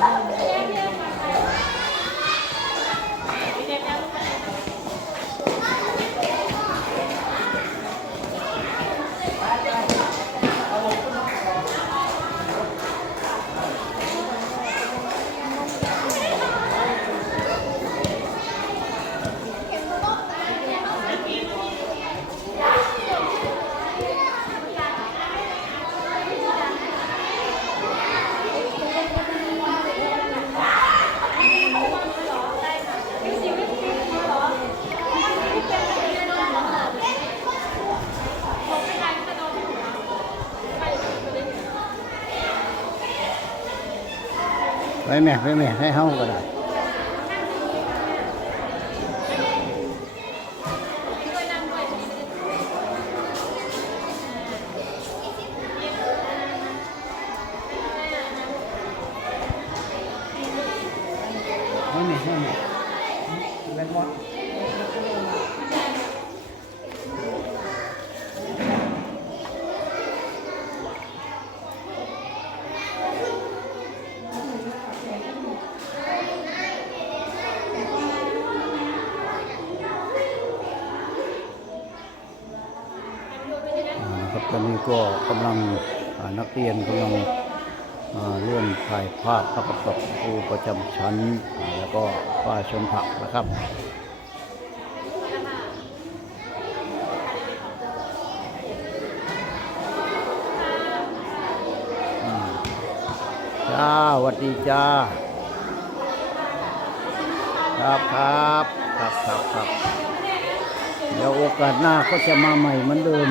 Yeah. แม่ไปแม่ให้เฮาก็ได้ ให้แม่ให้แม่เป็นบอส อ่านะครับ ตอนนี้ก็กำลังนักเรียนกำลังร่วมถ่ายภาพครักับครูประจำชั้น แล้วก็ป้าชมผักนะครับจ้าสวัสดีจ้า ครับครับครับครับครับเดี๋ยวโอกาสหน้าก็จะมาใหม่เหมือนเดิม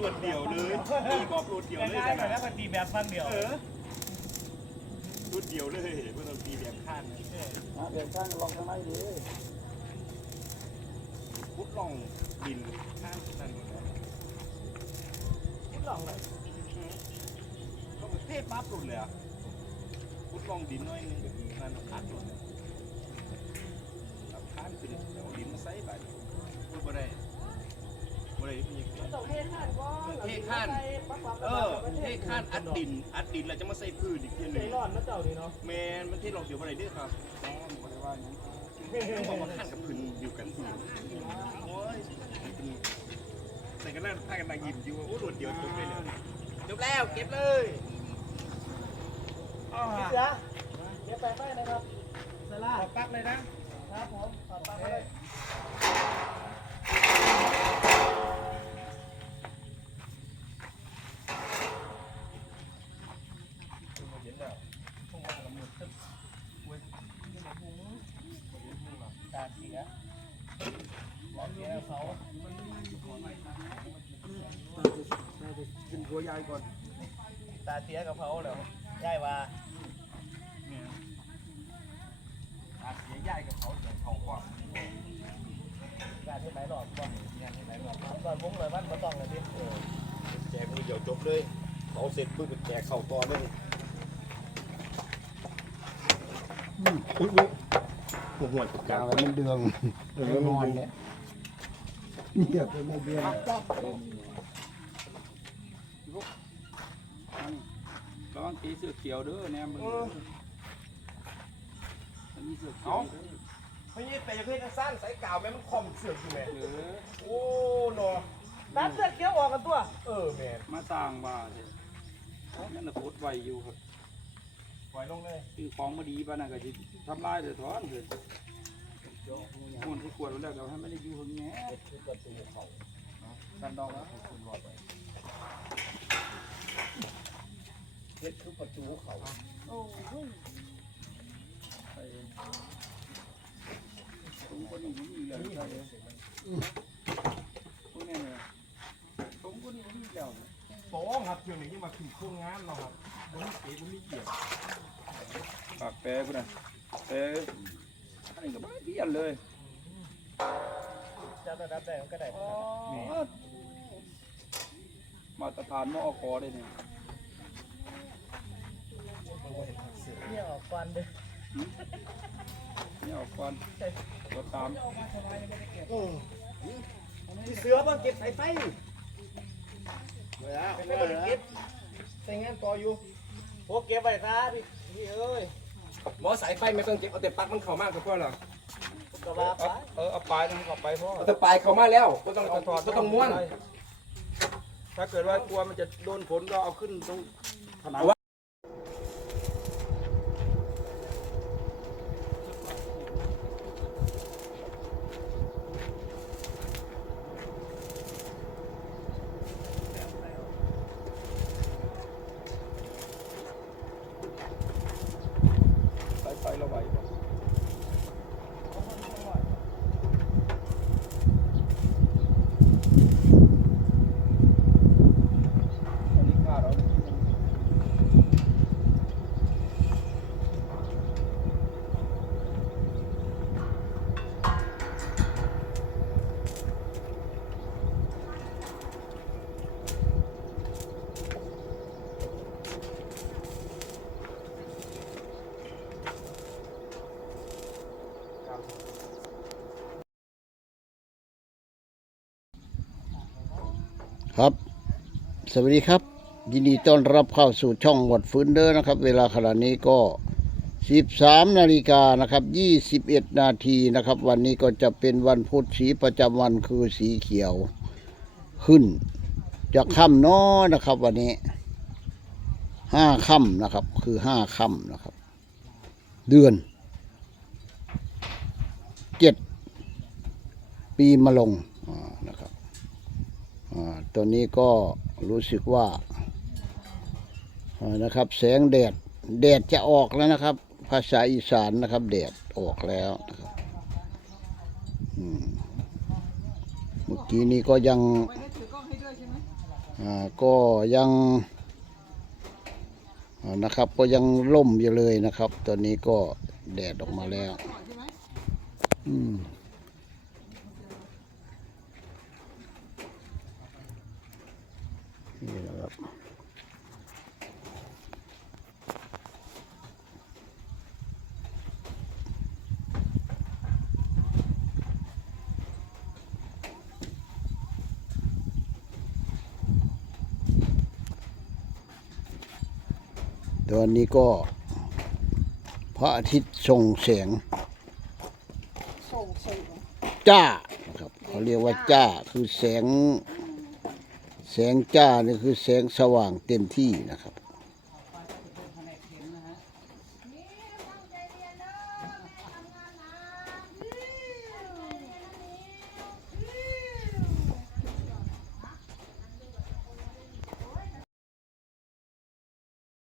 รวดเดียวเลยตีบอกรวดเดียวเลยง่ายๆหน่อยแล้วมันตีแบบฟังเดียวเออรวดเดียวเลยเพื่อต้องตีแบบข้างนะอะเดี๋ยวข้างลองข้างในดิพุดลองดินข้างนั่นหมดแล้วลองเลยก็เทพปั๊บหลุดเลยอะพุดลองดินน้อยนึงก็คือนั่นคัดหลุดเลยเอาข้างขึ้นเอาดินมาใส่ไปพูดบ่ได้บ่ได้มี ต้อง เทข้านก่อนเทข้านเออเทข้านอัดดิน อัดดินแล้วจะมาใส่พื้นอีกทีหใจนึงร้อนนะเจ้านี่เนาะแมนมันเทลองเสียวบ่ได้เด้อครับบ่ได้ว่าหยังต้องบอกว่าขั้นกับพื้นอยู่กันโอ้ยใส่กันแล้วพากันมายิ้มอยู่ว่าโอ้โดดเดียวจบเลยเลยจบแล้วเก็บเลยพี่เสือเดี๋ยวไปไปนะครับสลาขอปักเลยนะครับผมขอปักเลย ตาเสียหลอดเสียเขา ขึ้นหัวยายก่อน ตาเสียกับเขาแล้วย่ายว่าอาเสียยายกับเขาเสียเขาก่อนการที่ไหนหลอดก่อนงานที่ไหนหลอดก่อนวงเลยมันมาต้องเลยดิเออแจกมือเดียวจบเลยเขาเสร็จปุ๊บแจกเข่าต่อเลยอุ้ยหัวหัวจัดกกาลารงมันเดืองเดืองนอนเนี่ยเนี่ยเป็นไม่เดือง ระวังตีเสือเขียวเด้อแนมมึงมันมีเสือเขียเอาวไม่ยี่แต่จะเคยสร้างสายกาวแม่มันคอมเสือกอยู่แม่เออโอ้หนอตัดเสื้อเขียวออกกันตัว เออแม่มาสร้างบ้าเลยนั่นน่ะโคตรไวอยู่ครับปล่อยลงเลยคือของมาดีป่ะน่ะก็สิทำลายเดือดร้อนเลยคนที่กวดไว้แล้วก็ให้ไม่ได้อยู่คนแง่กันดองแล้ว เฮ็ดคือประตูเขาไปตรงคนนี้มันมีแล้วใช่พวกนี้เนี่ยตรงคนนี้มันมีแล้วสองครับเที่ยวนี้ยังมาถึงโครื่องงานเราครับบนเก๋บนนี้เหยียบปากแปรพุ่นน่ะแปรอันนี้ก็บ่เพี้ยนเลยจับระดับได้ก็ได้มาตรฐานมอกอได้เนี่ย เนี่ยออกก่อนเด้อนี่เอาก่อนตัวตามที่เสือบ้างเก็บสายไฟเวลาไม่ได้เก็บใช้งานต่ออยู่โอ้เก็บไว้ซะพี่พี่เอ้ยหมอสายไฟไม่ต้องเก็บเอาแต่ปลั๊กมันเข้ามากก็พอแล้วก็ว่าไปเอาเออเอาปลายนึงเข้าไปพ่อเอาแต่ปลายเข้ามาแล้วก็ต้องถอดก็ต้องม้วน ถ้าเกิดว่ากลัวมันจะโดนฝนก็เอาขึ้นตรงผนัง สายไฟระไหวบ่อันนี้ค่าเราเนี่ย ครับ สวัสดีครับ ยินดีต้อนรับเข้าสู่ช่องหมดฟื้นเด้อนะครับ เวลาขณะนี้ก็ 13นาฬิกานะครับ 21 นาทีนะครับ วันนี้ก็จะเป็นวันพุธสีประจำวันคือสีเขียวขึ้น จะค่ำน้อนะครับ วันนี้ห้าค่ำนะครับ คือห้าค่ำนะครับ เดือนเจ็ดปีมะลงนะครับ ตัวนี้ก็รู้สึกว่าานะครับ แสงแดดแดดจะออกแล้วนะครับ ภาษาอีสานนะครับแดดออกแล้วนะครับเมื่อกี้นี้ก็ยังก็ยังนะครับ ก็ยังล่มอยู่เลยนะครับ ตอนนี้ก็แดดออกมาแล้ว อืม นี่นะครับตอนนี้ก็พระอาทิตย์ส่งแสงส่งเสียงจ้านะครับเขาเรียกว่าจ้าคือแสง แสงจ้านี่คือแสงสว่างเต็มที่นะครับ